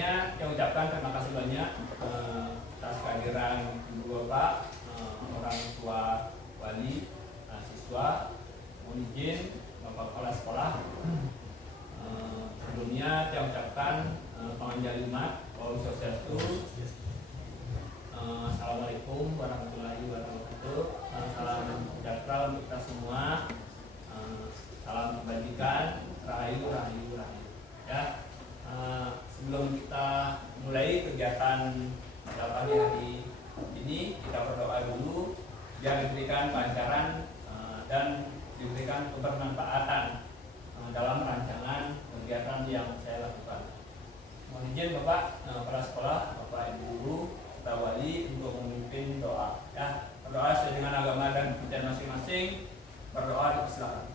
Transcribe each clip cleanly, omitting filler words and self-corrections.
sebelumnya saya ucapkan terima kasih banyak atas kehadiran Ibu Bapak, orang tua wali, siswa, mohon izin Bapak Kepala Sekolah. Sebelumnya saya ucapkan Panganjali Umat, Om Swastiastu, Assalamualaikum warahmatullahi wabarakatuh. Salam sejahtera untuk kita semua. Salam kebajikan, rahayu, rahayu, rahayu. Ya, sebelum kita mulai kegiatan pada pagi hari ini, kita berdoa dulu biar diberikan kelancaran dan diberikan kebermanfaatan dalam rancangan kegiatan yang saya lakukan. Mohon izin Bapak Kepala Sekolah, Bapak Ibu Guru, serta wali untuk memimpin doa. Ya, berdoa sesuai dengan agama dan kepercayaan masing-masing. Berdoa dipersilakan.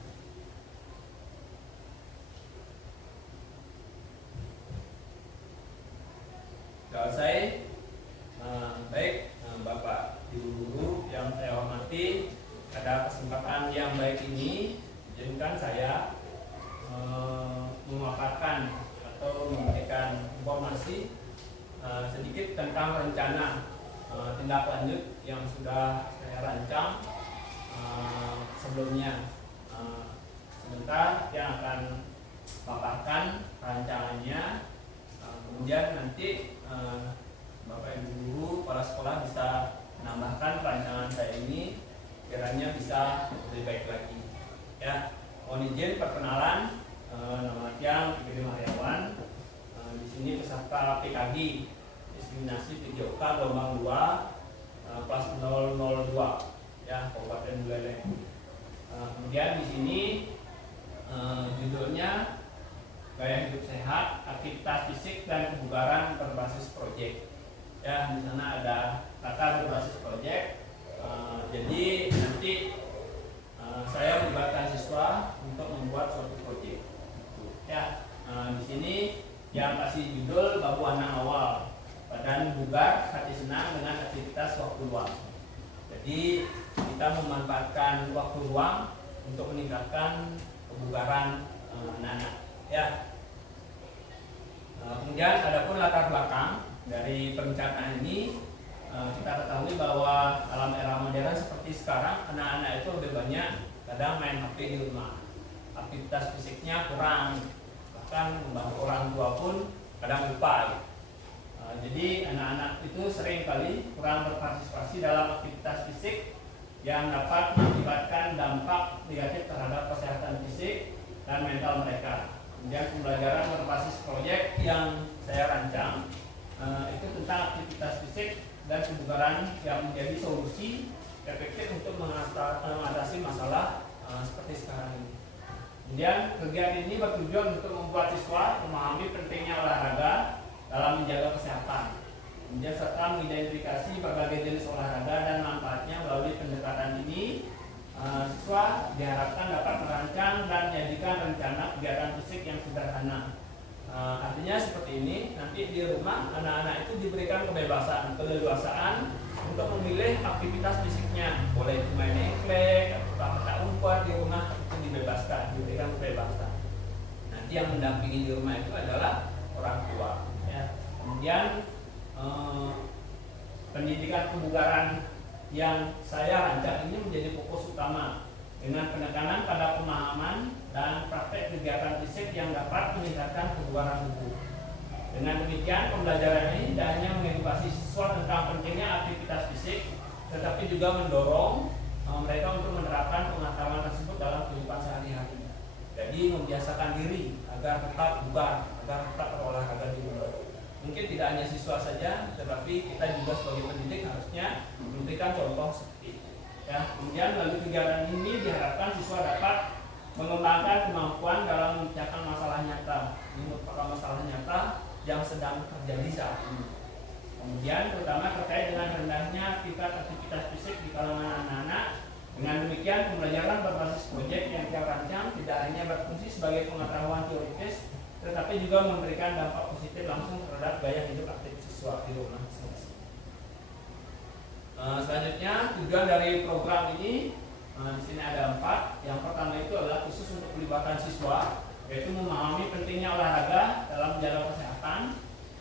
Selesai. Baik, Bapak Ibu Guru yang saya hormati, pada kesempatan yang baik ini izinkan saya memaparkan atau memberikan informasi sedikit tentang rencana tindak lanjut yang sudah saya rancang sebelumnya. Sebentar saya akan paparkan rancangannya, kemudian nanti Bapak Ibu Guru, kepala sekolah bisa menambahkan rancangan saya ini kiranya bisa lebih baik lagi. Ya, mohon izin perkenalan, nama saya Igede Maryawan. Di sini peserta PKG diskriminasi PJOK gelombang 2 kelas 002 ya, Kabupaten Buleleng. Kemudian di sini judulnya Gaya Hidup Sehat, Aktivitas Fisik dan Kebugaran Berbasis Proyek. Ya, di sana ada kata berbasis proyek. Jadi nanti saya melibatkan siswa untuk membuat suatu proyek. Ya, di sini yang kasih judul Babu Anak Awal, Badan Bugar, Hati Senang dengan Aktivitas Waktu Luang. Jadi kita memanfaatkan waktu luang untuk meningkatkan kebugaran anak-anak. Ya. Kemudian adapun latar belakang dari perencanaan ini, kita ketahui bahwa dalam era modern seperti sekarang, anak-anak itu lebih banyak kadang main HP di rumah. Aktivitas fisiknya kurang, bahkan membantu orang tua pun kadang lupa. Jadi anak-anak itu sering kali kurang berpartisipasi dalam aktivitas fisik yang dapat mengakibatkan dampak negatif terhadap kesehatan fisik dan mental mereka. Kemudian pembelajaran berbasis proyek yang saya rancang itu tentang aktivitas fisik dan kebugaran yang menjadi solusi efektif untuk mengatasi masalah seperti sekarang ini. Kemudian kegiatan ini bertujuan untuk membuat siswa memahami pentingnya olahraga dalam menjaga kesehatan. Kemudian serta mengidentifikasi berbagai jenis olahraga dan manfaatnya. Melalui pendekatan ini, siswa diharapkan dapat merancang dan menyajikan rencana kegiatan fisik yang sederhana. Artinya seperti ini, nanti di rumah anak-anak itu diberikan keleluasaan untuk memilih aktivitas fisiknya. Boleh main engklek, atau petak umpet di rumah, itu dibebaskan, diberikan kebebasan. Nanti yang mendampingi di rumah itu adalah orang tua. Ya. Kemudian pendidikan kebugaran yang saya rancang ini menjadi fokus utama dengan penekanan pada pemahaman dan praktek kegiatan fisik yang dapat meningkatkan kebugaran tubuh. Dengan demikian, pembelajaran ini tidak hanya mengedukasi siswa tentang pentingnya aktivitas fisik, tetapi juga mendorong mereka untuk menerapkan pengetahuan tersebut dalam kehidupan sehari-hari. Jadi membiasakan diri agar tetap bugar, agar tetap berolahraga di rumah. Mungkin tidak hanya siswa saja, tetapi kita juga sebagai pendidik harusnya memberikan contoh seperti itu. Ya, kemudian melalui kegiatan ini diharapkan siswa dapat mengembangkan kemampuan dalam memecahkan masalah nyata. Ini merupakan masalah nyata yang sedang terjadi saat ini. Kemudian terutama terkait dengan rendahnya tingkat aktivitas fisik di kalangan anak-anak. Dengan demikian, pembelajaran berbasis proyek yang kita rancang tidak hanya berfungsi sebagai pengetahuan teoritis, tetapi juga memberikan dampak positif langsung terhadap gaya hidup aktif siswa di rumah masing-masing. Selanjutnya, tujuan dari program ini di sini ada 4. Yang pertama itu adalah khusus untuk pelibatan siswa, yaitu memahami pentingnya olahraga dalam menjaga kesehatan.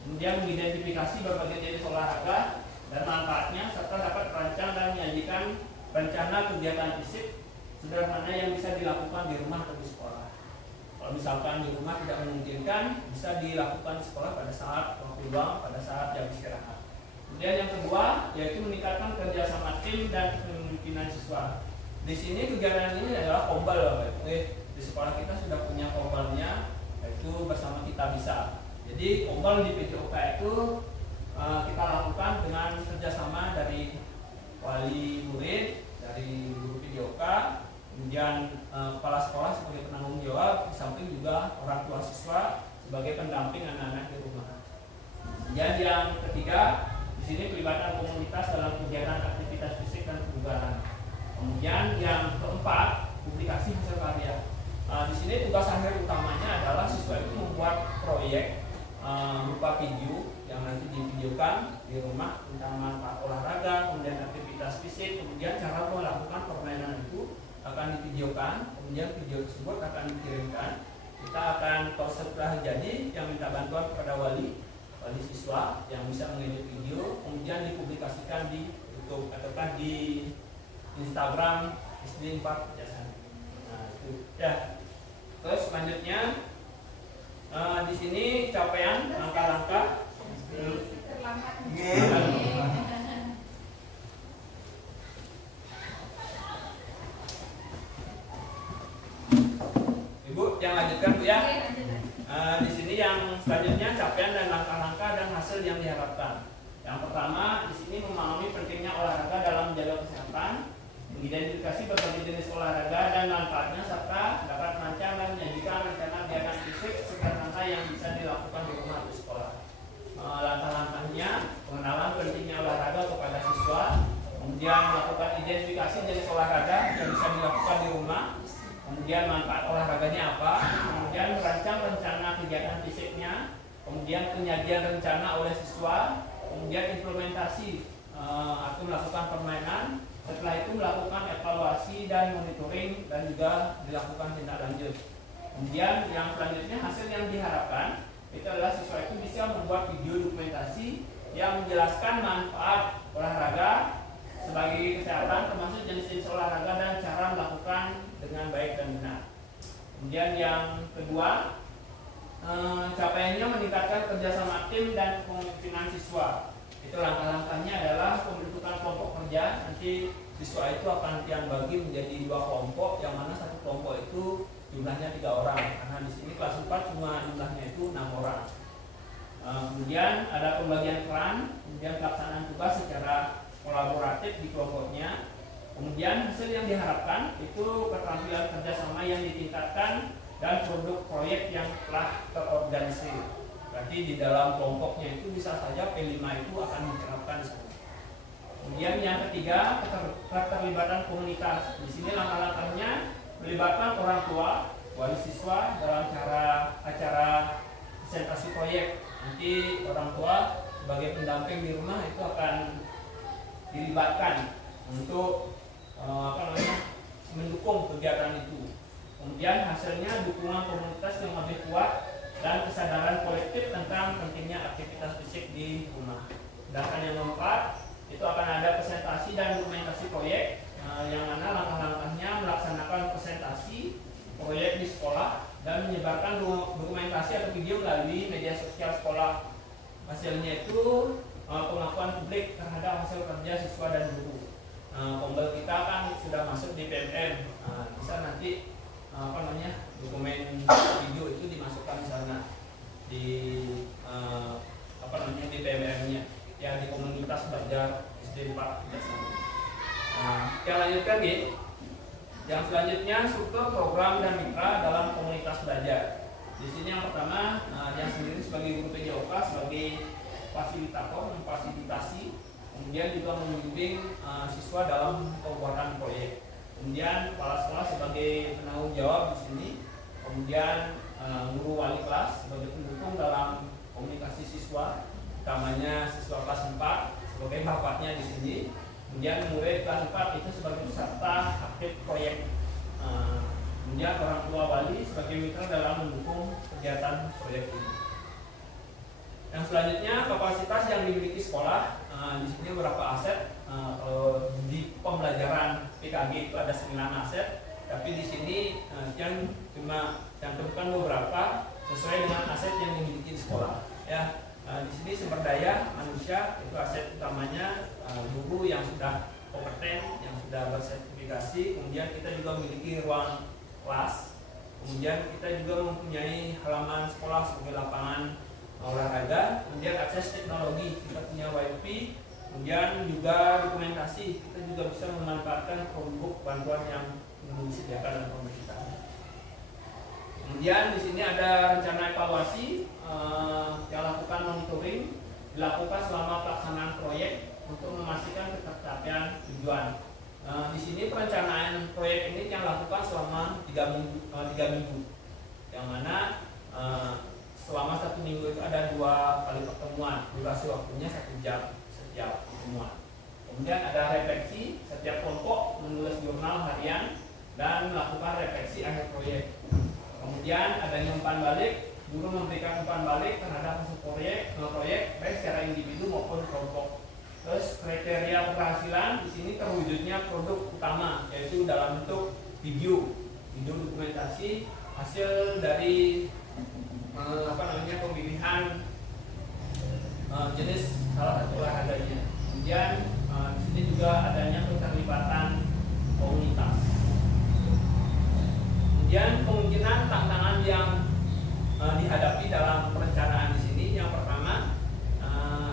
kemudian mengidentifikasi berbagai jenis olahraga dan manfaatnya, serta dapat merancang dan menyajikan rencana kegiatan fisik sederhana yang bisa dilakukan di rumah atau di sekolah. Kalau misalkan di rumah tidak memungkinkan, bisa dilakukan di sekolah pada saat waktu luang, pada saat jam istirahat. Kemudian yang kedua yaitu meningkatkan kerjasama tim dan kepemimpinan siswa. Di sini kegiatan ini adalah kombal, di sekolah kita sudah punya kombalnya, yaitu bersama kita bisa. Jadi kombal di PJOK itu kita lakukan dengan kerjasama dari wali murid, dari guru PJOK, kemudian kepala sekolah sebagai penanggung jawab, di samping juga orang tua siswa sebagai pendamping anak-anak di rumah. Dan yang ketiga, di sini pelibatan komunitas dalam kegiatan aktivitas fisik dan kebugaran. Kemudian yang keempat, publikasi hasil karya. Di sini tugas akhir utamanya adalah siswa itu membuat proyek berupa video yang nanti divideokan di rumah tentang manfaat olahraga, kemudian aktivitas fisik, kemudian cara melakukan permainan itu akan divideokan, kemudian video tersebut akan dikirimkan. Kita akan, kalau setelah jadi, yang minta bantuan kepada wali siswa yang bisa mengedit video, kemudian dipublikasikan di YouTube ataukah di Instagram SD 4 Jasan. Nah itu ya. Terus selanjutnya di sini capaian langkah-langkah. Ibu yang lanjutkan Bu ya. Di sini yang selanjutnya capaian dan langkah-langkah dan hasil yang diharapkan. Yang pertama di sini memahami pentingnya olahraga dalam menjaga kesehatan, mengidentifikasi berbagai jenis olahraga dan manfaatnya, serta dapat merancang dan menyajikan rencana kegiatan fisik sederhana yang bisa dilakukan di rumah atau sekolah. Langkah-langkahnya pengenalan pentingnya olahraga kepada siswa, kemudian melakukan identifikasi jenis olahraga yang bisa dilakukan di rumah, kemudian manfaat olahraganya apa, kemudian merancang rencana kegiatan fisiknya, kemudian penyajian rencana oleh siswa, kemudian implementasi atau melakukan permainan, setelah itu melakukan evaluasi dan monitoring dan juga dilakukan tindak lanjut. Kemudian yang selanjutnya hasil yang diharapkan itu adalah siswa itu bisa membuat video dokumentasi yang menjelaskan manfaat olahraga sebagai kesehatan, termasuk jenis-jenis olahraga dan cara melakukan dengan baik dan benar. Kemudian yang kedua, capaiannya meningkatkan kerjasama tim dan kepemimpinan siswa. Itu langkah-langkahnya adalah pembentukan kelompok kerja. Nanti siswa itu akan bagi menjadi 2 kelompok, yang mana satu kelompok itu jumlahnya 3 orang. Karena di sini kelas 4 cuma jumlahnya itu 6 orang. Kemudian ada pembagian peran, kemudian pelaksanaan tugas secara kolaboratif di kelompoknya. Kemudian hasil yang diharapkan itu keterampilan kerjasama yang ditingkatkan dan produk proyek yang telah terorganisir. Berarti di dalam kelompoknya itu bisa saja P5 itu akan diterapkan di sana. Kemudian yang ketiga, keterlibatan komunitas. Di sini langkah-langkahnya melibatkan orang tua, wali siswa dalam acara presentasi proyek. Nanti orang tua sebagai pendamping di rumah itu akan dilibatkan untuk mendukung kegiatan itu. Kemudian hasilnya dukungan komunitas yang lebih kuat dan kesadaran kolektif tentang pentingnya aktivitas fisik di rumah. Sedangkan yang keempat itu akan ada presentasi dan dokumentasi proyek, yang mana langkah-langkahnya melaksanakan presentasi proyek di sekolah dan menyebarkan dokumentasi atau video melalui media sosial sekolah. Hasilnya itu pengakuan publik terhadap hasil kerja siswa dan guru. Kombel kita kan sudah masuk di PMM, bisa nanti dokumen video itu dimasukkan di sana di di PMM-nya, ya di komunitas belajar SD 4. Yang lanjutkan gitu. Yang selanjutnya struktur program dan mitra dalam komunitas belajar. Di sini yang pertama, yang sendiri sebagai guru PJOK sebagai fasilitator, memfasilitasi, kemudian juga membimbing siswa dalam pembuatan proyek. Kemudian kepala sekolah sebagai penanggung jawab di sini, kemudian guru wali kelas sebagai pendukung dalam komunikasi siswa, utamanya siswa kelas 4 sebagai bapaknya di sini. Kemudian murid kelas 4 itu sebagai peserta aktif proyek. Kemudian orang tua wali sebagai mitra dalam mendukung kegiatan proyek ini. Yang selanjutnya kapasitas yang dimiliki sekolah. Di sini beberapa aset. Kalau di pembelajaran PKG itu ada 9 aset, tapi di sini yang cuma cantumkan beberapa sesuai dengan aset yang dimiliki di sekolah. Ya, di sini sumber daya manusia itu aset utamanya, guru yang sudah kompeten, yang sudah bersertifikasi. Kemudian kita juga memiliki ruang kelas. Kemudian kita juga mempunyai halaman sekolah sebagai lapangan olahraga. Kemudian akses teknologi, kita punya wifi. Kemudian juga dokumentasi, kita juga bisa memanfaatkan Chromebook bantuan yang disediakan oleh pemerintah. Kemudian di sini ada rencana evaluasi yang lakukan monitoring dilakukan selama pelaksanaan proyek untuk memastikan tercapaian tujuan. Di sini perencanaan proyek ini yang lakukan selama 3 minggu, yang mana selama 1 minggu itu ada 2 kali pertemuan, durasi waktunya 1 jam setiap pertemuan. Kemudian ada refleksi, setiap kelompok menulis jurnal harian dan melakukan refleksi akhir proyek. Kemudian adanya umpan balik, guru memberikan umpan balik terhadap hasil proyek baik secara individu maupun kelompok. Terus kriteria keberhasilan di sini terwujudnya produk utama, yaitu dalam bentuk video dokumentasi hasil dari pemilihan jenis salah satu olahraganya. Kemudian di sini juga adanya keterlibatan komunitas. Kemudian kemungkinan tantangan yang dihadapi dalam perencanaan di sini, yang pertama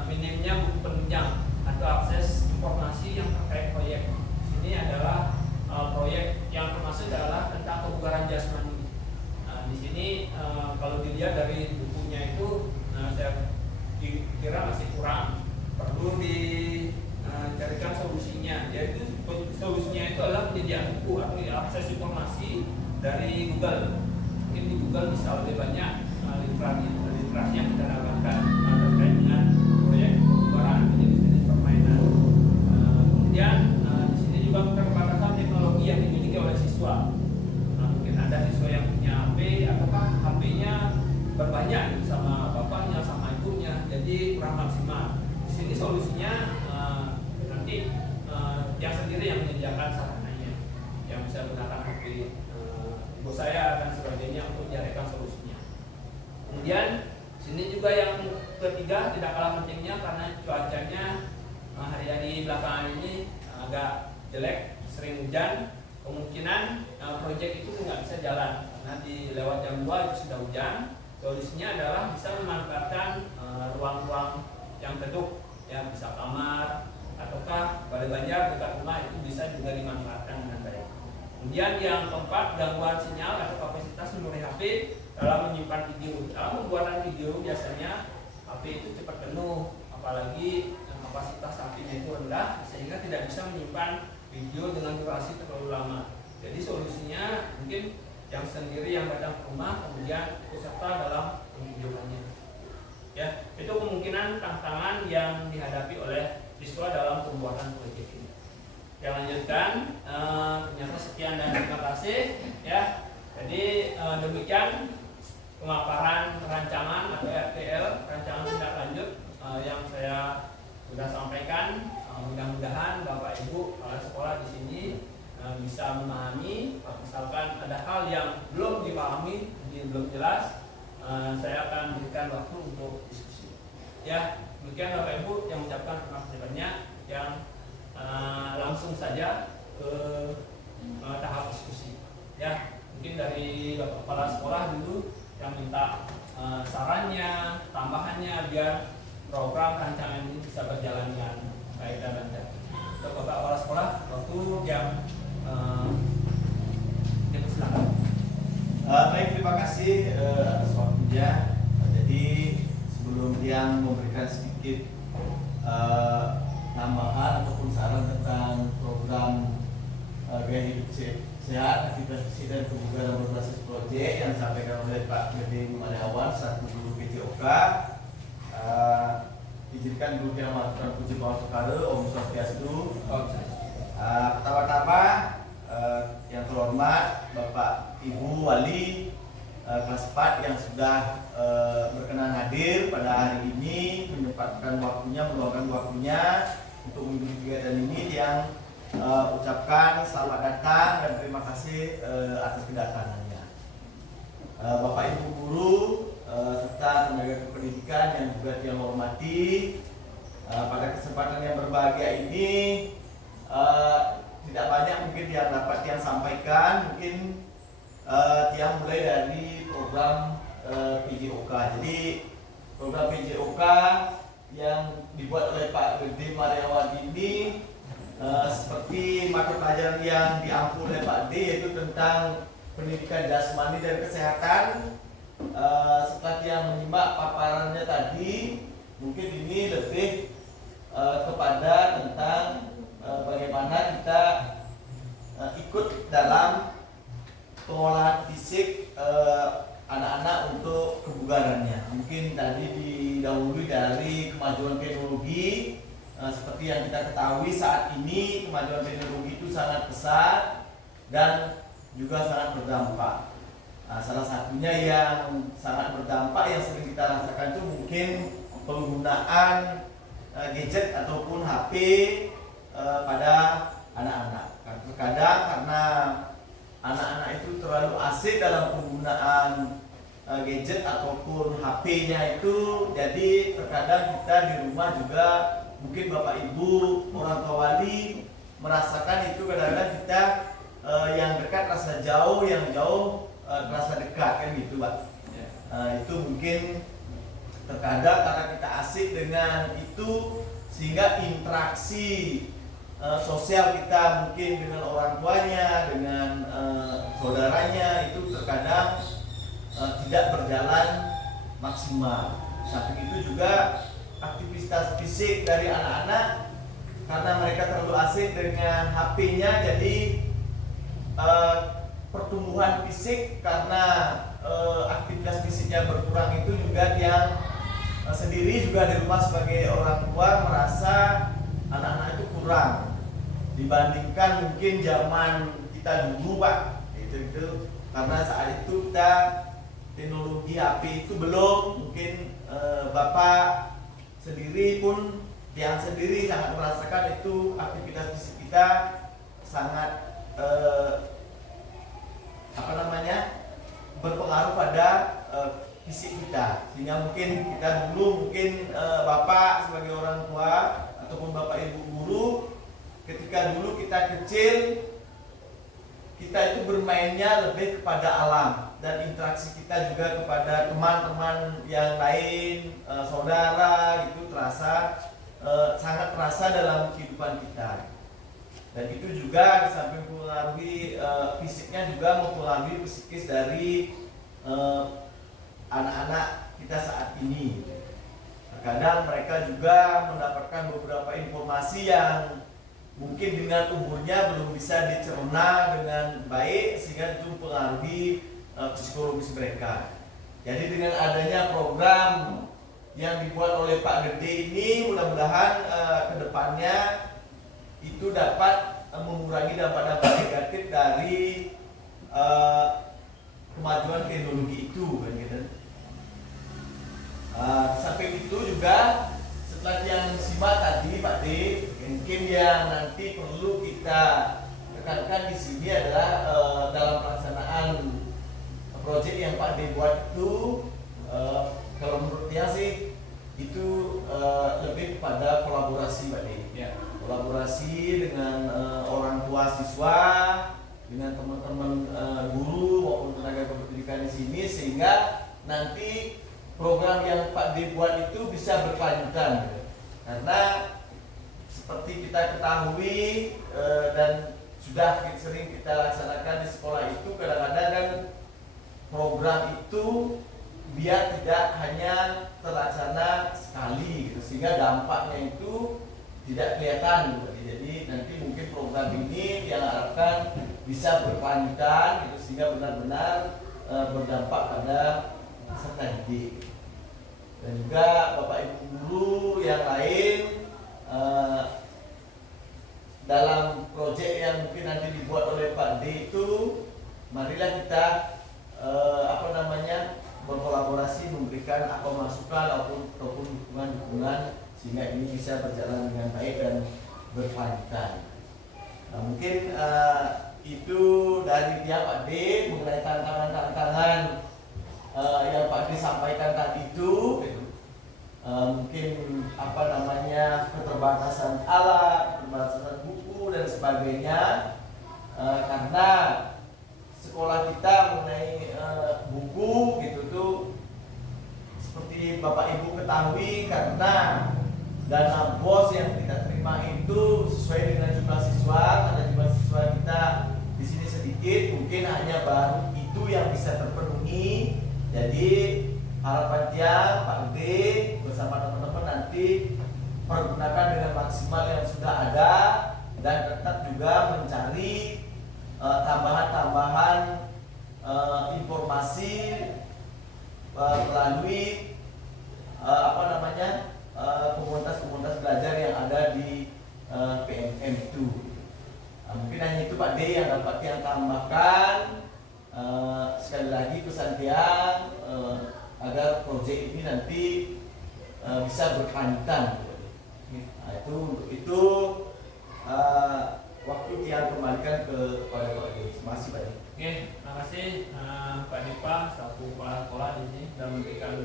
minimnya buku penunjang atau akses informasi yang terkait proyek. Ini adalah proyek yang termasuk adalah tentang kebugaran jasmani. Di sini kalau dilihat dari bukunya itu, saya kira masih kurang, perlu dicarikan solusinya. Yaitu solusinya itu adalah penyediaan buku atau akses informasi dari Google. Mungkin di Google bisa lebih banyak literasi yang kita dapatkan terkait dengan proyek kebugaran jenis-jenis permainan. Kemudian di sini juga keterbatasan teknologi yang dimiliki oleh siswa. Mungkin ada siswa yang punya HP, ataukah HP-nya berbanyak sama bapaknya, sama ibunya, jadi kurang maksimal. Di sini solusinya nanti yang sendiri yang menyediakan sarananya, yang bisa menggunakan HP ibu saya dan sebagainya untuk mencarikan solusinya. Kemudian sini juga yang ketiga tidak kalah pentingnya, karena cuacanya hari-hari belakangan ini agak jelek, sering hujan. Kemungkinan proyek itu nggak bisa jalan karena di lewat jam 2 itu sudah hujan. Solusinya adalah bisa memanfaatkan ruang-ruang yang teduh, ya bisa kamar ataukah balai banjar dekat rumah, itu bisa juga dimanfaatkan dengan baik. Kemudian yang keempat, gangguan sinyal atau kapasitas memori HP dalam menyimpan video. Dalam pembuatan video biasanya HP itu cepat penuh, apalagi kapasitas HP-nya itu rendah sehingga tidak bisa menyimpan video dengan durasi terlalu lama. Jadi solusinya mungkin yang sendiri yang datang ke rumah kemudian ikut serta dalam videonya. Ya, itu kemungkinan tantangan yang dihadapi oleh siswa dalam pembuatan proyek ini. Yang lanjutkan, ternyata sekian dan terima kasih. Ya, jadi demikian pemaparan rancangan atau RTL, rancangan tindak lanjut yang saya sudah sampaikan. Mudah-mudahan Bapak Ibu kepala sekolah di sini bisa memahami. Misalkan ada hal yang belum dipahami, belum jelas, saya akan berikan waktu untuk diskusi. Ya, demikian Bapak Ibu yang mengucapkan terima kasih banyak. Yang langsung saja ke tahap diskusi. Ya, mungkin dari Bapak kepala sekolah dulu yang minta sarannya, tambahannya biar program rancangan ini bisa berjalan dengan baik dan lancar. Untuk Bapak kepala sekolah, waktu yang silakan. Baik, terima kasih atas waktunya. Jadi sebelum Dian memberikan sedikit tambahan ataupun saran tentang program gaya hidup sehat, aktivitas fisik dan kebugaran berbasis proyek yang disampaikan oleh Pak Medin Maliawan, selaku guru PJOK, izinkan dulu yang melakukan puji Paul Soekarno, Om Swastiastu. Pertama-tama yang terhormat Bapak Ibu Wali kelas 4 yang sudah berkenan hadir pada hari ini, menyempatkan waktunya, meluangkan waktunya untuk mengikuti kegiatan ini. Yang ucapkan selamat datang dan terima kasih atas kedatangannya. Bapak Ibu guru serta tenaga kependidikan yang juga yang hormati, pada kesempatan yang berbahagia ini tidak banyak mungkin yang dapat yang sampaikan, mungkin yang mulai dari program PJOK. Jadi program PJOK yang dibuat oleh Pak Gede Mariawan ini seperti mata pelajaran yang diampu oleh Pak D, yaitu tentang pendidikan jasmani dan kesehatan. Setelah yang menyimak paparannya tadi, mungkin ini lebih kepada tentang bagaimana kita ikut dalam pengolahan fisik anak-anak untuk kebugarannya. Mungkin tadi didahului dari kemajuan teknologi. Seperti yang kita ketahui saat ini kemajuan teknologi itu sangat pesat dan juga sangat berdampak. Salah satunya yang sangat berdampak yang sering kita rasakan itu mungkin penggunaan gadget ataupun HP pada anak-anak. Terkadang karena anak-anak itu terlalu asik dalam penggunaan gadget ataupun HP-nya itu, jadi terkadang kita di rumah juga mungkin Bapak Ibu, orang tua wali merasakan itu kadang-kadang kita yang dekat rasa jauh, yang jauh rasa dekat, kan gitu Pak. Itu mungkin terkadang karena kita asik dengan itu sehingga interaksi sosial kita mungkin dengan orang tuanya, dengan saudaranya itu terkadang tidak berjalan maksimal. Samping itu juga aktivitas fisik dari anak-anak karena mereka terlalu asik dengan HP-nya, jadi pertumbuhan fisik karena aktivitas fisiknya berkurang itu juga yang sendiri juga di rumah sebagai orang tua merasa anak-anak itu kurang dibandingkan mungkin zaman kita dulu Pak. Itu karena saat itu kita teknologi HP itu belum, mungkin Bapak sendiri pun yang sendiri sangat merasakan itu aktivitas fisik kita sangat berpengaruh pada fisik kita, sehingga mungkin kita dulu mungkin Bapak sebagai orang tua ataupun Bapak Ibu guru ketika dulu kita kecil kita itu bermainnya lebih kepada alam dan interaksi kita juga kepada teman-teman yang lain, saudara gitu sangat terasa dalam kehidupan kita. Dan itu juga di samping mempengaruhi fisiknya juga mempengaruhi psikis dari anak-anak kita saat ini. Terkadang mereka juga mendapatkan beberapa informasi yang mungkin dengan umurnya belum bisa dicerna dengan baik sehingga itu mempengaruhi psikologis mereka. Jadi dengan adanya program yang dibuat oleh Pak Gede ini, mudah-mudahan kedepannya itu dapat mengurangi dampak-dampak negatif dari kemajuan teknologi itu, kan gitu. Sampai itu juga setelah yang simak tadi Pak D, mungkin yang nanti perlu kita tekankan di sini adalah dalam pelaksanaan proyek yang Pak D buat itu, kalau menurut dia sih itu lebih kepada kolaborasi Pak D. Ya. Kolaborasi dengan orang tua siswa, dengan teman-teman guru maupun tenaga kependidikan di sini, sehingga nanti program yang Pak D buat itu bisa berkelanjutan. Karena seperti kita ketahui dan sudah sering kita laksanakan di sekolah itu, kadang-kadang kan program itu biar tidak hanya terlaksana sekali gitu, sehingga dampaknya itu tidak kelihatan gitu. Jadi nanti mungkin program ini diharapkan bisa berkelanjutan gitu, sehingga benar-benar berdampak pada peserta didik. Dan juga Bapak Ibu guru yang lain dalam proyek yang mungkin nanti dibuat oleh Pak D itu, marilah kita apa namanya, berkolaborasi, memberikan apa masukan ataupun dukungan sehingga ini bisa berjalan dengan baik dan berkelanjutan. Nah, mungkin itu dari pihak Pak D mengenai tantangan-tantangan yang Pak D sampaikan tadi itu. Mungkin apa namanya, keterbatasan alat, keterbatasan buku dan sebagainya, karena sekolah kita mengenai buku gitu tuh seperti Bapak Ibu ketahui, karena dana BOS yang kita terima itu sesuai dengan jumlah siswa, karena jumlah siswa kita di sini sedikit, mungkin hanya baru itu yang bisa terpenuhi. Jadi harapan tiang Pak D bersama teman-teman nanti pergunakan dengan maksimal yang sudah ada, dan tetap juga mencari tambahan-tambahan informasi melalui apa namanya, komunitas-komunitas belajar yang ada di PMM itu. Mungkin hanya itu Pak D yang dapat yang tambahkan. Sekali lagi pesan tiang agar proyek ini nanti bisa berkelanjutan. Nah, itu waktu tiang kembalikan kepada Pak D. Terima kasih Pak D. Oke, terima kasih Pak Dipa selaku kepala sekolah di sini sudah memberikan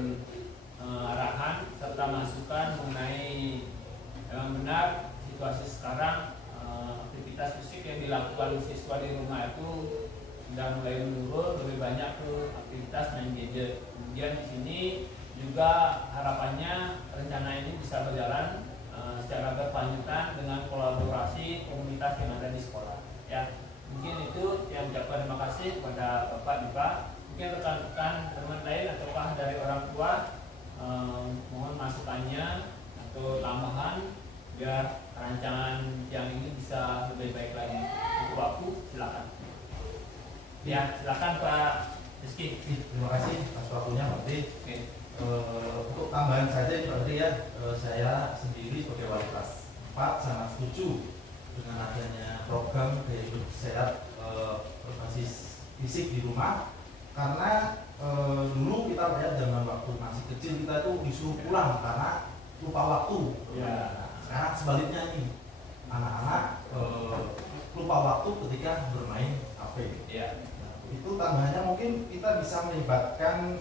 arahan serta masukan mengenai yang benar situasi sekarang, aktivitas fisik yang dilakukan siswa di rumah itu sudah mulai menurun, lebih banyak ke aktivitas main gadget. Kemudian di sini juga harapannya rencana ini bisa berjalan secara berkelanjutan dengan kolaborasi komunitas yang ada di sekolah. Ya, mungkin itu yang ucapkan terima kasih kepada Bapak Dipa. Mungkin rekan-rekan teman lain ataukah dari orang tua mohon masukannya atau tambahan biar rancangan yang ini bisa lebih baik lagi. Untuk waktu silakan. Ya, silakan Pak Rizky. Terima kasih atas waktunya Pak D. Oke. Untuk tambahan saja ini Pak D ya, saya sendiri sebagai wali kelas 4 sangat setuju dengan adanya program gaya hidup sehat berbasis fisik di rumah, karena dulu kita lihat zaman waktu masih kecil kita itu disuruh pulang karena lupa waktu. Ya. Sekarang sebaliknya nih, anak-anak lupa waktu ketika bermain HP. Ya. Itu tambahannya mungkin kita bisa melibatkan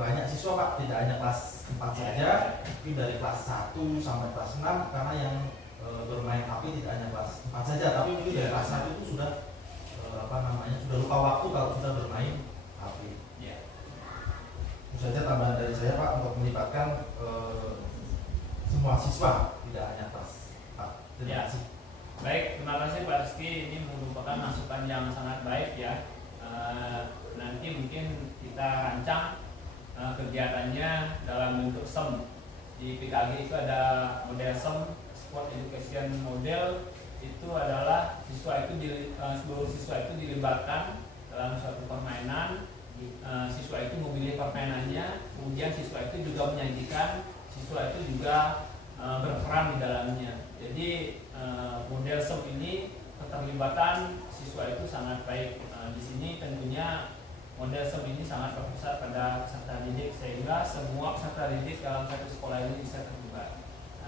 banyak siswa Pak, tidak hanya kelas 4 saja, tapi dari kelas 1 sampai kelas 6, karena yang bermain HP tidak hanya kelas 4 saja, tapi mungkin dari kelas 1 itu sudah sudah lupa waktu kalau sudah bermain HP. Ya. Itu saja tambahan dari saya Pak, untuk melibatkan semua siswa, tidak hanya kelas 4. Terima Ya. kasih. Baik, terima kasih Pak Rizky. Ini merupakan masukan yang sangat baik ya. Nanti mungkin kita rancang kegiatannya dalam bentuk SEM. Di PKG itu ada model SEM, Sport Education Model. Itu adalah seluruh siswa itu dilibatkan dalam suatu permainan. Siswa itu memilih permainannya, kemudian siswa itu juga menyajikan, siswa itu juga berperan di dalamnya. Jadi model SEM ini keterlibatan siswa itu sangat baik. Di sini tentunya model SEM ini sangat berpusat pada peserta didik, sehingga semua peserta didik dalam satu sekolah ini bisa terlibat.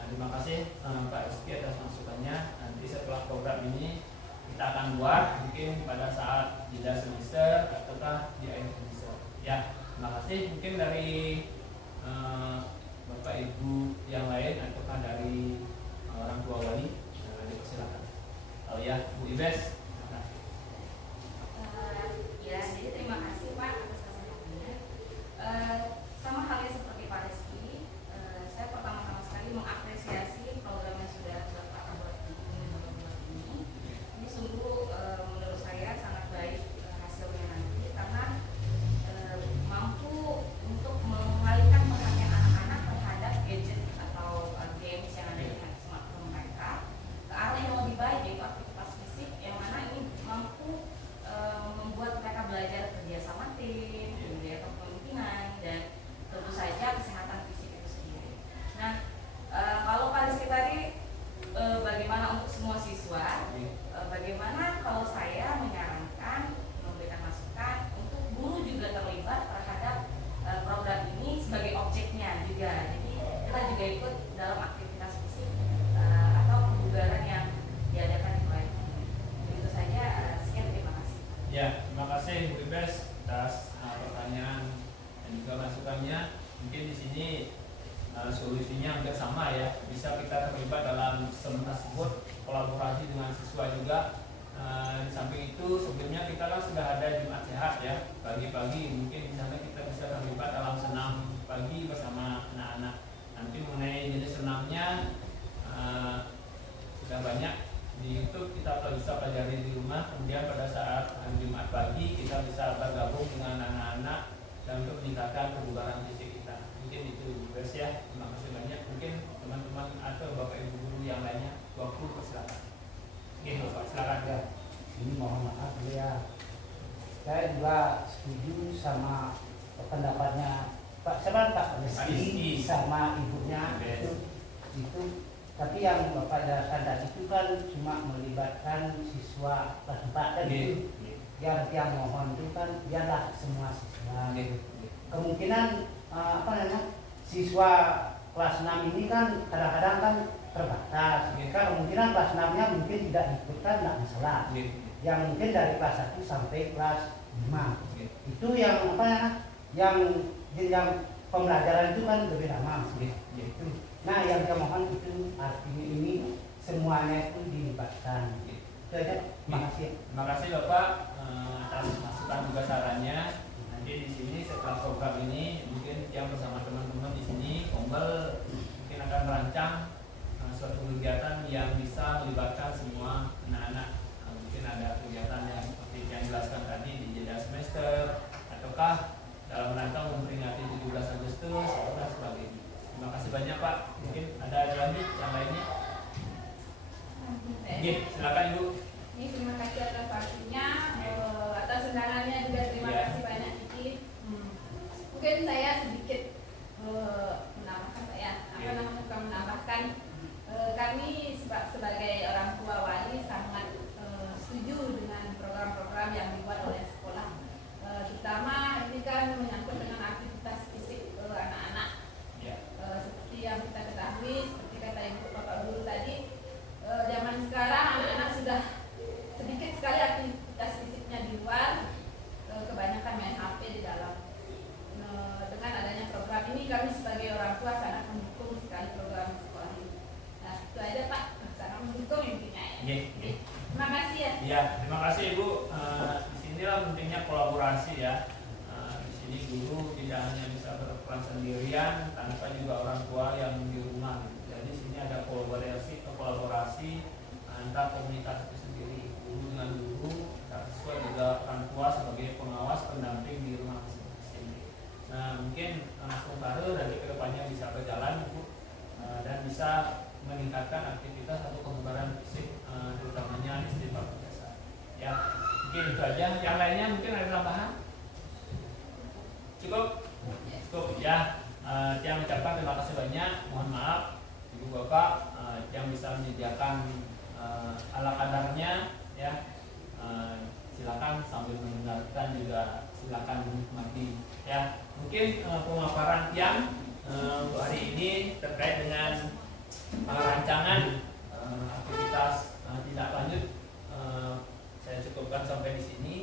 Terima kasih Pak Rizky atas masukannya. Nanti setelah program ini kita akan buat mungkin pada saat jeda semester ataukah di akhir semester. Ya, terima kasih. Mungkin dari Bapak Ibu yang lain ataukah dari orang tua wali, silakan. Oh ya, Bu Ibes. Ya, jadi terima kasih Pak atas kesaksiannya. Sama halnya seperti Pak Rizky, saya pertama-tama sekali mengapresiasi program yang sudah Bapak buat ini. Ini sungguh menurut saya sangat baik hasilnya nanti, karena mampu untuk mengalihkan perhatian anak-anak terhadap gadget atau games yang ada di smartphone mereka ke arah yang lebih baik, yaitu aktivitas fisik yang mana mungkin di sini solusinya hampir sama ya, bisa kita terlibat dalam seminar tersebut, kolaborasi dengan siswa juga. Di samping itu sebelumnya kita kan sudah ada Jumat Sehat ya, pagi-pagi mungkin di sana kita bisa terlibat dalam senam pagi bersama anak-anak. Nanti mengenai jenis senamnya sudah banyak di YouTube, kita bisa pelajari di rumah. Kemudian pada saat hari Jumat pagi kita bisa bergabung dengan anak-anak dan untuk meningkatkan kebugaran fisik kita. Mungkin itu guys ya, terima kasih banyak. Mungkin teman-teman atau bapak ibu guru yang lainnya, waktu silakan. Oke, Bapak silakan. Ya, ini mohon maaf ya. Saya juga setuju sama pendapatnya Pak Rizky sama ibunya itu. Tapi yang Bapak jelaskan tadi itu kan cuma melibatkan siswa kelas 4 kan itu. Yang mohon itu kan biarlah semua siswa. Kemungkinan siswa kelas 6 ini kan kadang-kadang kan terbatas. Kemungkinan kelas 6-nya mungkin tidak diikutkan, tidak masalah. Yang mungkin dari kelas 1 sampai kelas 5. Itu yang yang jenjang pembelajaran itu kan lebih lama. Nah, yang saya mohon itu artinya ini semuanya itu dilibatkan. Itu aja. Terima kasih. Terima kasih Bapak atas masukan juga sarannya. Nanti di sini setelah program ini mungkin yang bersama teman-teman di sini Kombel mungkin akan merancang suatu kegiatan yang bisa melibatkan semua anak-anak. Mungkin ada kegiatan yang seperti yang dijelaskan tadi di jeda semester, ataukah dalam rangka memperingati 17 Agustus dan sebagainya. Terima kasih banyak Pak. Mungkin ada lagi yang lainnya. Oke, silakan Ibu. Ini terima kasih atas waktunya, atas undangannya juga terima kasih banyak Kiki. Mungkin saya sedikit menambahkan Pak ya, bukan menambahkan. Kami sebagai orang tua wali sangat setuju dengan program-program yang dibuat oleh sekolah. Terutama ini kan menyangkut dengan aktivitas fisik anak-anak. Seperti yang kita ketahui, seperti kata Ibu Bapak Guru tadi, zaman sekarang anak-anak sudah sedikit sekali aktivitas fisiknya di luar, kebanyakan main HP di dalam. Dengan adanya program ini kami sebagai orang tua sangat mendukung sekali program sekolah ini. Nah, itu aja Pak, sangat mendukung intinya ya. Terima kasih ya. Iya, terima kasih Ibu. Di sinilah pentingnya kolaborasi ya. Di sini guru tidak hanya bisa berperan sendirian, tanpa juga orang tua yang di rumah. Jadi di sini ada kolaborasi antar komunitas itu sendiri, guru dengan guru, siswa juga orang tua sebagai pengawas pendamping di rumah masing-masing. Nah, mungkin Mas Baru nanti kedepannya bisa berjalan Bu, dan bisa meningkatkan aktivitas atau kebugaran fisik, terutamanya di Fakultas Dasar. Ya, mungkin itu aja. Yang lainnya mungkin ada tambahan? Cukup ya. Yang ucapkan terima kasih banyak. Mohon maaf Ibu Bapak yang bisa menyediakan ala kadarnya ya. Silakan sambil mendengarkan juga silakan menikmati ya. Mungkin pemaparan yang hari ini terkait dengan rancangan aktivitas tindak lanjut saya cukupkan sampai di sini.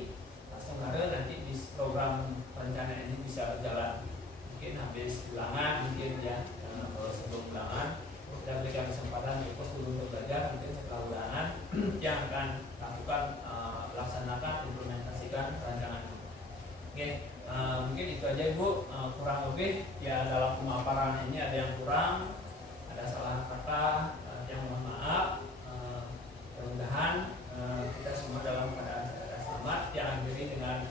Semoga nanti di program perencanaan ini bisa berjalan. Mungkin habis ulangan mungkin ya, sebelum ulangan kita berikan kesempatan Eko sebelum belajar, mungkin setelah ulangan yang akan lakukan laksanakan implementasikan perencanaan. Oke, mungkin itu aja Ibu. Kurang lebih ya dalam pemaparan ini ada yang kurang, ada salah kata, yang mohon maaf. Mudah-mudahan kita semua dalam keadaan selamat. Yang akhiri dengan